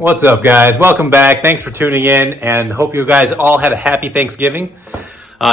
What's up, guys? Welcome back. Thanks for tuning in, and hope you guys all had a happy Thanksgiving.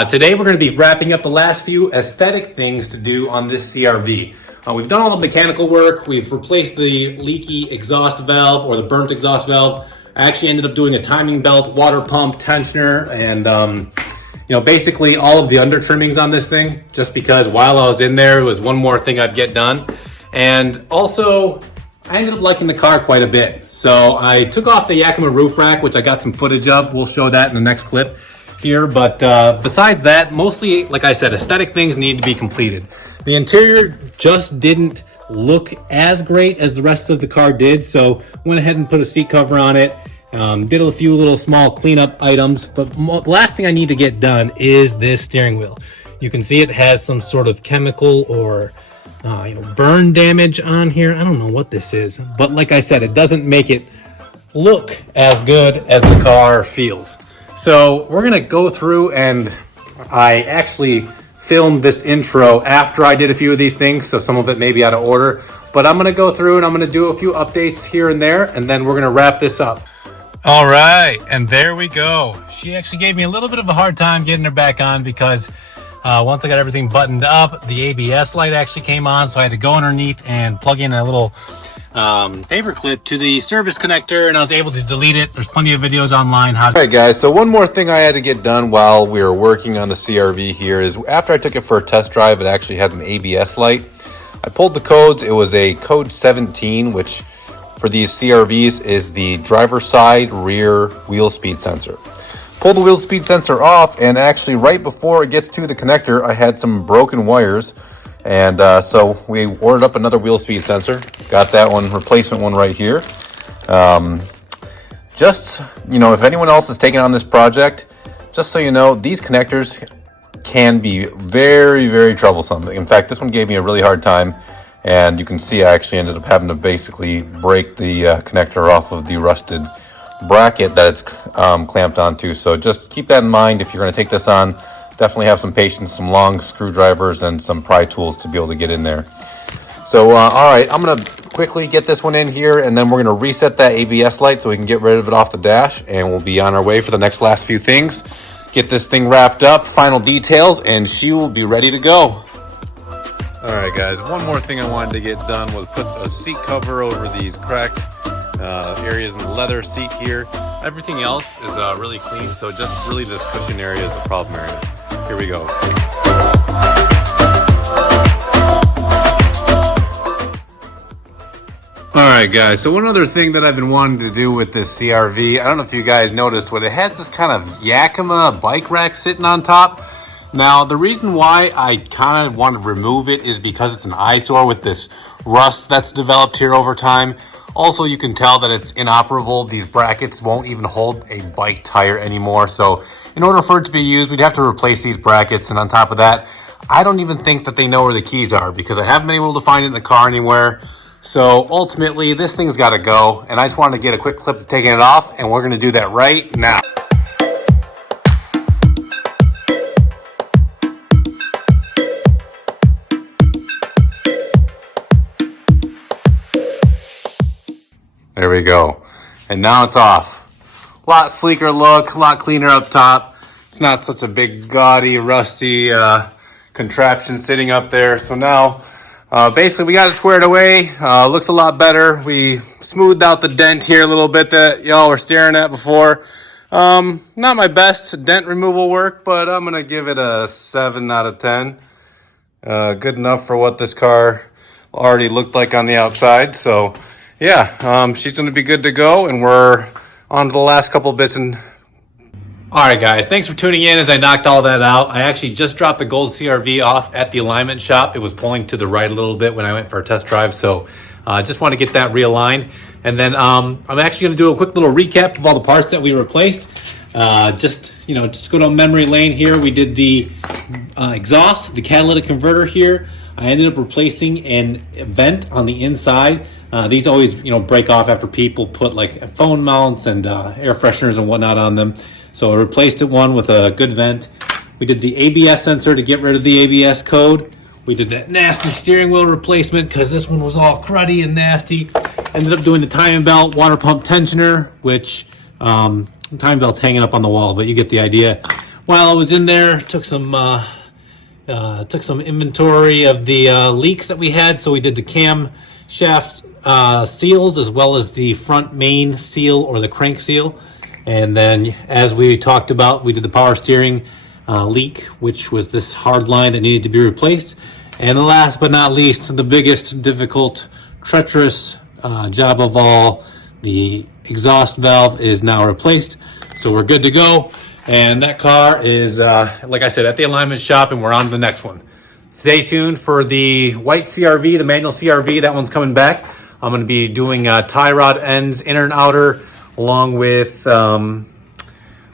Today we're going to be wrapping up the last few aesthetic things to do on this CRV. We've done all the mechanical work. We've replaced the leaky exhaust valve or the burnt exhaust valve. I actually ended up doing a timing belt, water pump, tensioner, and basically all of the under trimmings on this thing, just because while I was in there, it was one more thing I'd get done. And also, I ended up liking the car quite a bit. So I took off the Yakima roof rack, which I got some footage of. We'll show that in the next clip here. But besides that, mostly, like I said, aesthetic things need to be completed. The interior just didn't look as great as the rest of the car did. So went ahead and put a seat cover on it. Did a few little small cleanup items. But the last thing I need to get done is this steering wheel. You can see it has some sort of chemical or burn damage on here. I don't know what this is, but like I said, it doesn't make it look as good as the car feels. So we're gonna go through, and I actually filmed this intro after I did a few of these things, so some of it may be out of order, but I'm gonna go through and I'm gonna do a few updates here and there, and then we're gonna wrap this up. All right, and there we go. She actually gave me a little bit of a hard time getting her back on because once I got everything buttoned up, the ABS light actually came on, so I had to go underneath and plug in a little paper clip to the service connector, and I was able to delete it. There's plenty of videos online. All right, guys, so one more thing I had to get done while we were working on the CRV here is after I took it for a test drive, it actually had an ABS light. I pulled the codes. It was a code 17, which for these CRVs is the driver side rear wheel speed sensor. Pull the wheel speed sensor off, and actually right before it gets to the connector, I had some broken wires, and so we ordered up another wheel speed sensor. Got that one, replacement one right here. Just, if anyone else is taking on this project, just so you know, these connectors can be very, very troublesome. In fact, this one gave me a really hard time, and you can see I actually ended up having to basically break the connector off of the rusted bracket that it's clamped onto. So just keep that in mind if you're going to take this on. Definitely have some patience, some long screwdrivers, and some pry tools to be able to get in there. So all right, I'm going to quickly get this one in here, and then we're going to reset that ABS light so we can get rid of it off the dash, and we'll be on our way for the last few things. Get this thing wrapped up, final details, and she will be ready to go. All right, guys, one more thing I wanted to get done was put a seat cover over these cracked areas in the leather seat here. Everything else is really clean, so just really this cushion area is the problem area. Here we go. Alright, guys, so one other thing that I've been wanting to do with this CRV, I don't know if you guys noticed, but it has this kind of Yakima bike rack sitting on top. Now, the reason why I kind of want to remove it is because it's an eyesore with this rust that's developed here over time. Also, you can tell that it's inoperable. These brackets won't even hold a bike tire anymore. So in order for it to be used, we'd have to replace these brackets. And on top of that, I don't even think that they know where the keys are because I haven't been able to find it in the car anywhere. So ultimately, this thing's got to go. And I just wanted to get a quick clip of taking it off, and we're going to do that right now. There we go. And now it's off. A lot sleeker look, a lot cleaner up top. It's not such a big, gaudy, rusty contraption sitting up there. So now, basically, we got it squared away. Looks a lot better. We smoothed out the dent here a little bit that y'all were staring at before. Not my best dent removal work, but I'm going to give it a 7 out of 10. Good enough for what this car already looked like on the outside. So yeah, she's going to be good to go, and we're on to the last couple of bits. And all right, guys, thanks for tuning in as I knocked all that out. I actually just dropped the gold CRV off at the alignment shop. It was pulling to the right a little bit when I went for a test drive, so just want to get that realigned. And then I'm actually going to do a quick little recap of all the parts that we replaced. Just go down memory lane here. We did the exhaust, the catalytic converter here. I ended up replacing an vent on the inside. These always, break off after people put like phone mounts and air fresheners and whatnot on them. So I replaced one with a good vent. We did the ABS sensor to get rid of the ABS code. We did that nasty steering wheel replacement because this one was all cruddy and nasty. Ended up doing the timing belt, water pump tensioner, which timing belt's hanging up on the wall, but you get the idea. While I was in there, took some inventory of the leaks that we had. So we did the cam shaft seals as well as the front main seal or the crank seal. And then, as we talked about, we did the power steering leak, which was this hard line that needed to be replaced. And last but not least, the biggest, difficult, treacherous job of all, the exhaust valve is now replaced. So we're good to go. And that car is, like I said, at the alignment shop, and we're on to the next one. Stay tuned for the white CRV, the manual CRV. That one's coming back. I'm going to be doing tie rod ends, inner and outer, along with, I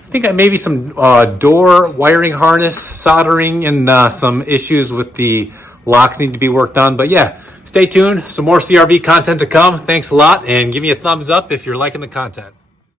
think maybe some door wiring harness soldering, and some issues with the locks need to be worked on. But yeah, stay tuned. Some more CRV content to come. Thanks a lot, and give me a thumbs up if you're liking the content.